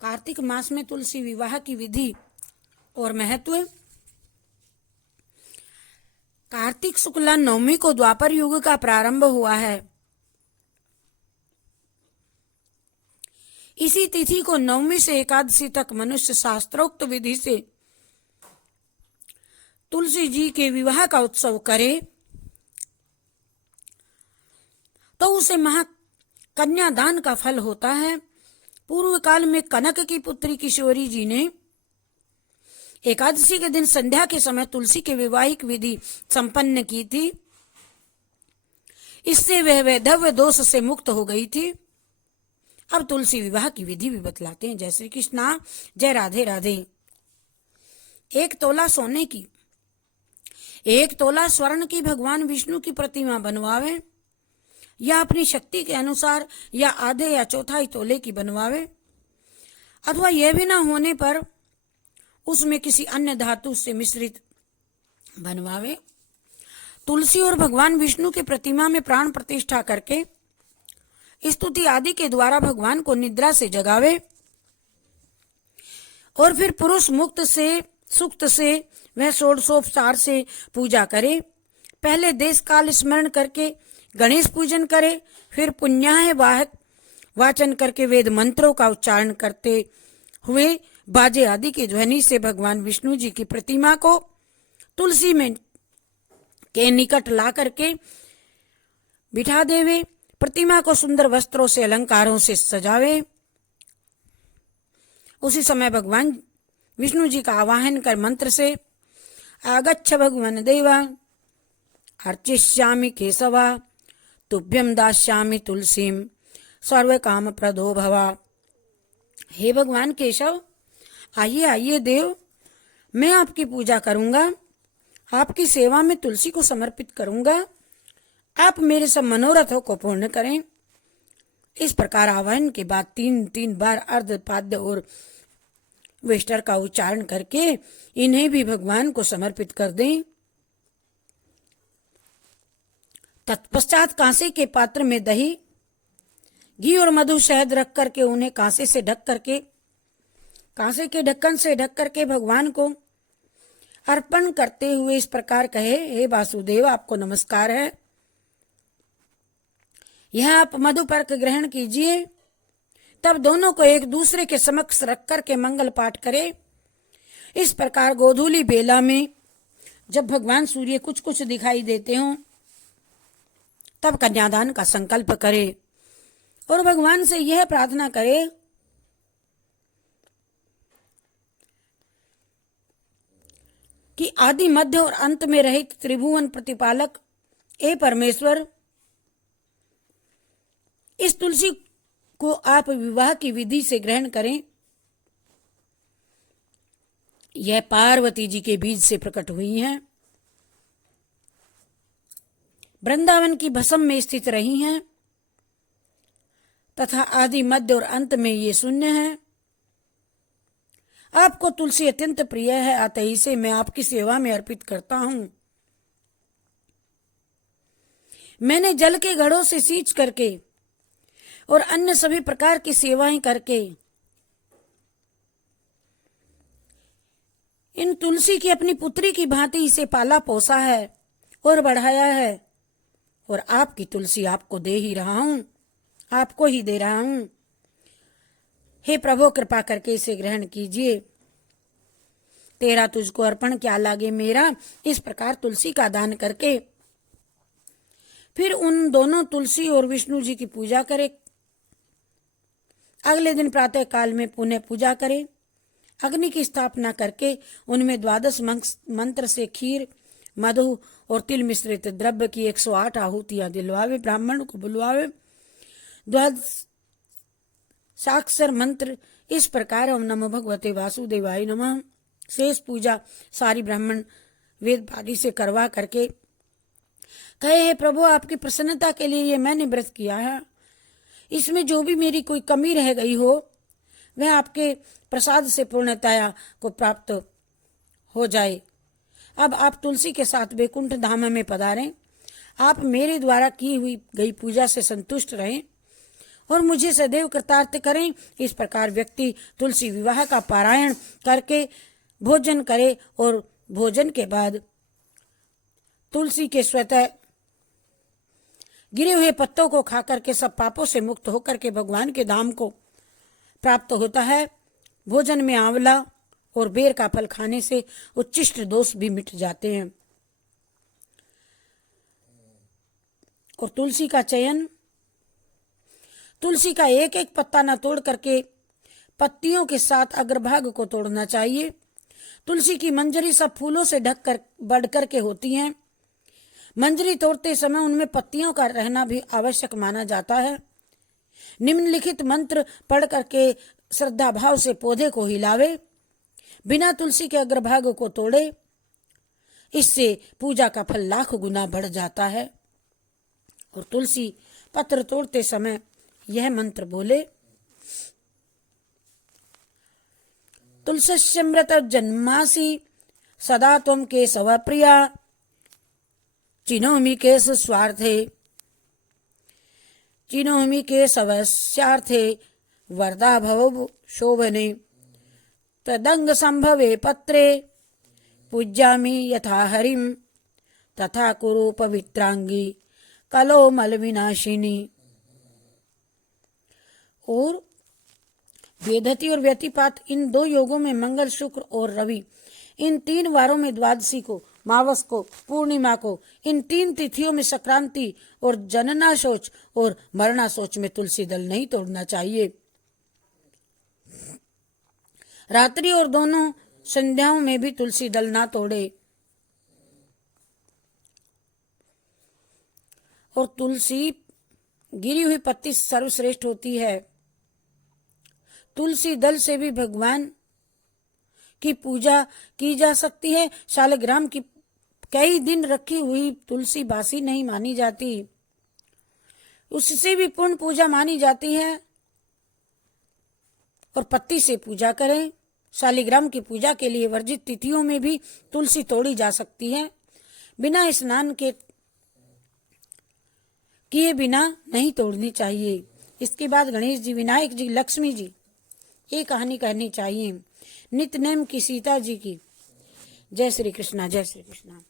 कार्तिक मास में तुलसी विवाह की विधि और महत्व। कार्तिक शुक्ला नवमी को द्वापर युग का प्रारंभ हुआ है। इसी तिथि को नवमी से एकादशी तक मनुष्य शास्त्रोक्त विधि से तुलसी जी के विवाह का उत्सव करे तो उसे महाकन्यादान का फल होता है। पूर्व काल में कनक की पुत्री किशोरी जी ने एकादशी के दिन संध्या के समय तुलसी के वैवाहिक विधि संपन्न की थी। इससे वह वैधव्य दोष से मुक्त हो गई थी। अब तुलसी विवाह की विधि भी बतलाते हैं। जय श्री कृष्णा, जय राधे राधे। 1 तोला सोने की, 1 तोला स्वर्ण की भगवान विष्णु की प्रतिमा बनवावे, या अपनी शक्ति के अनुसार या आधे या चौथाई तोले की बनवावे, अथवा यह भी ना होने पर उसमें किसी अन्य धातु से मिश्रित बनवावे। तुलसी और भगवान विष्णु की प्रतिमा में प्राण प्रतिष्ठा करके स्तुति आदि के द्वारा भगवान को निद्रा से जगावे और फिर पुरुष मुक्त से सुक्त से वह षोडशोपचार से पूजा करे। पहले देश काल स्मरण करके गणेश पूजन करे, फिर पुण्याह वाहक वाचन करके वेद मंत्रों का उच्चारण करते हुए बाजे आदि की ध्वनि से भगवान विष्णु जी की प्रतिमा को तुलसी में के निकट ला करके बिठा देवे। प्रतिमा को सुंदर वस्त्रों से अलंकारों से सजावे। उसी समय भगवान विष्णु जी का आवाहन कर मंत्र से आगच्छ भगवान देवा अर्चिष्यामि केशवा तुभ्यम दास्यामि तुलसीम सर्व काम प्रदो भवा। हे भगवान केशव, आइए आइए देव, मैं आपकी पूजा करूंगा, आपकी सेवा में तुलसी को समर्पित करूंगा। आप मेरे सब मनोरथों को पूर्ण करें। इस प्रकार आह्वान के बाद 3 बार अर्ध पाद्य और वेष्टर का उच्चारण करके इन्हें भी भगवान को समर्पित कर दें। तत्पश्चात कांसे के पात्र में दही, घी और मधु शहद रख करके उन्हें कांसे से ढक करके, कांसे के ढक्कन से ढक करके भगवान को अर्पण करते हुए इस प्रकार कहे, हे वासुदेव, आपको नमस्कार है। यह आप मधुपर्क ग्रहण कीजिए। तब दोनों को एक दूसरे के समक्ष रख करके मंगल पाठ करे। इस प्रकार गोधूली बेला में जब भगवान सूर्य कुछ कुछ दिखाई देते हों तब कन्यादान का संकल्प करे और भगवान से यह प्रार्थना करे कि आदि मध्य और अंत में रहित त्रिभुवन प्रतिपालक हे परमेश्वर, इस तुलसी को आप विवाह की विधि से ग्रहण करें। यह पार्वती जी के बीज से प्रकट हुई हैं, वृंदावन की भस्म में स्थित रही हैं तथा आदि मध्य और अंत में ये शून्य है। आपको तुलसी अत्यंत प्रिय है, अतः इसे मैं आपकी सेवा में अर्पित करता हूं। मैंने जल के घड़ों से सींच करके और अन्य सभी प्रकार की सेवाएं करके इन तुलसी की अपनी पुत्री की भांति इसे पाला पोसा है और बढ़ाया है, और आपकी तुलसी आपको दे ही रहा हूं, आपको ही दे रहा हूं। हे प्रभु, कृपा करके इसे ग्रहण कीजिए। तेरा तुझको अर्पण क्या लागे मेरा, इस प्रकार तुलसी का दान करके फिर उन दोनों तुलसी और विष्णु जी की पूजा करे। अगले दिन प्रातः काल में पुनः पूजा करे। अग्नि की स्थापना करके उनमें 12 मंत्र से खीर, मधु और तिल मिश्रित द्रव्य की 108 आहुतियां दिलवावे। ब्राह्मण को बुलवावे। 12 साक्षर मंत्र इस प्रकार ओम नमो भगवते वासुदेवाय नमः। शेष पूजा सारी ब्राह्मण वेद पाठी से करवा करके कहे, हे प्रभु, आपकी प्रसन्नता के लिए ये मैंने व्रत किया है। इसमें जो भी मेरी कोई कमी रह गई हो वह आपके प्रसाद से पूर्णतया को प्राप्त हो जाए। अब आप तुलसी के साथ वैकुंठ धाम में पधारें। आप मेरे द्वारा की हुई गई पूजा से संतुष्ट रहें और मुझे सदैव कृतार्थ करें। इस प्रकार व्यक्ति तुलसी विवाह का पारायण करके भोजन करे और भोजन के बाद तुलसी के स्वतः गिरे हुए पत्तों को खा करके सब पापों से मुक्त होकर के भगवान के धाम को प्राप्त होता है। भोजन में आंवला और बेर का फल खाने से उच्चिष्ट दोष भी मिट जाते हैं। और तुलसी का चयन, तुलसी का एक एक पत्ता न तोड़ करके पत्तियों के साथ अग्रभाग को तोड़ना चाहिए। तुलसी की मंजरी सब फूलों से ढक कर बढ़ कर के होती हैं। मंजरी तोड़ते समय उनमें पत्तियों का रहना भी आवश्यक माना जाता है। निम्नलिखित मंत्र पढ़ करके श्रद्धा भाव से पौधे को हिलावे, बिना तुलसी के अग्रभाग को तोड़े। इससे पूजा का फल लाख गुना बढ़ जाता है। और तुलसी पत्र तोड़ते समय यह मंत्र बोले, तुलसीमृत जन्मासी सदा त्वं केशव प्रिया, चिनोमि केश स्वार्थे, चिनोमि केशवस्यार्थे, वरदा भव शोभने, तदंग संभवे पत्रे, पूज्यामि यथा हरिम, तथा कुरु पवित्रांगी, कलो मल विनाशिनी। और वेदति और व्यतिपात इन दो योगों में मंगल, शुक्र और रवि, इन 3 वारों में द्वादशी को, मावस को, पूर्णिमा को, इन 3 तिथियों में संक्रांति और जनना शोच और मरना शोच में तुलसी दल नहीं तोड़ना चाहिए। रात्रि और दोनों संध्याओं में भी तुलसी दल ना तोड़े। और तुलसी गिरी हुई पत्ती सर्वश्रेष्ठ होती है। तुलसी दल से भी भगवान की पूजा की जा सकती है। शालिग्राम की कई दिन रखी हुई तुलसी बासी नहीं मानी जाती, उससे भी पूर्ण पूजा मानी जाती है। और पत्ती से पूजा करें। शालिग्राम की पूजा के लिए वर्जित तिथियों में भी तुलसी तोड़ी जा सकती है। बिना स्नान के किए बिना नहीं तोड़नी चाहिए। इसके बाद गणेश जी, विनायक जी, लक्ष्मी जी, ये कहानी कहनी चाहिए। नित्य नेम की सीता जी की। जय श्री कृष्णा, जय श्री कृष्णा।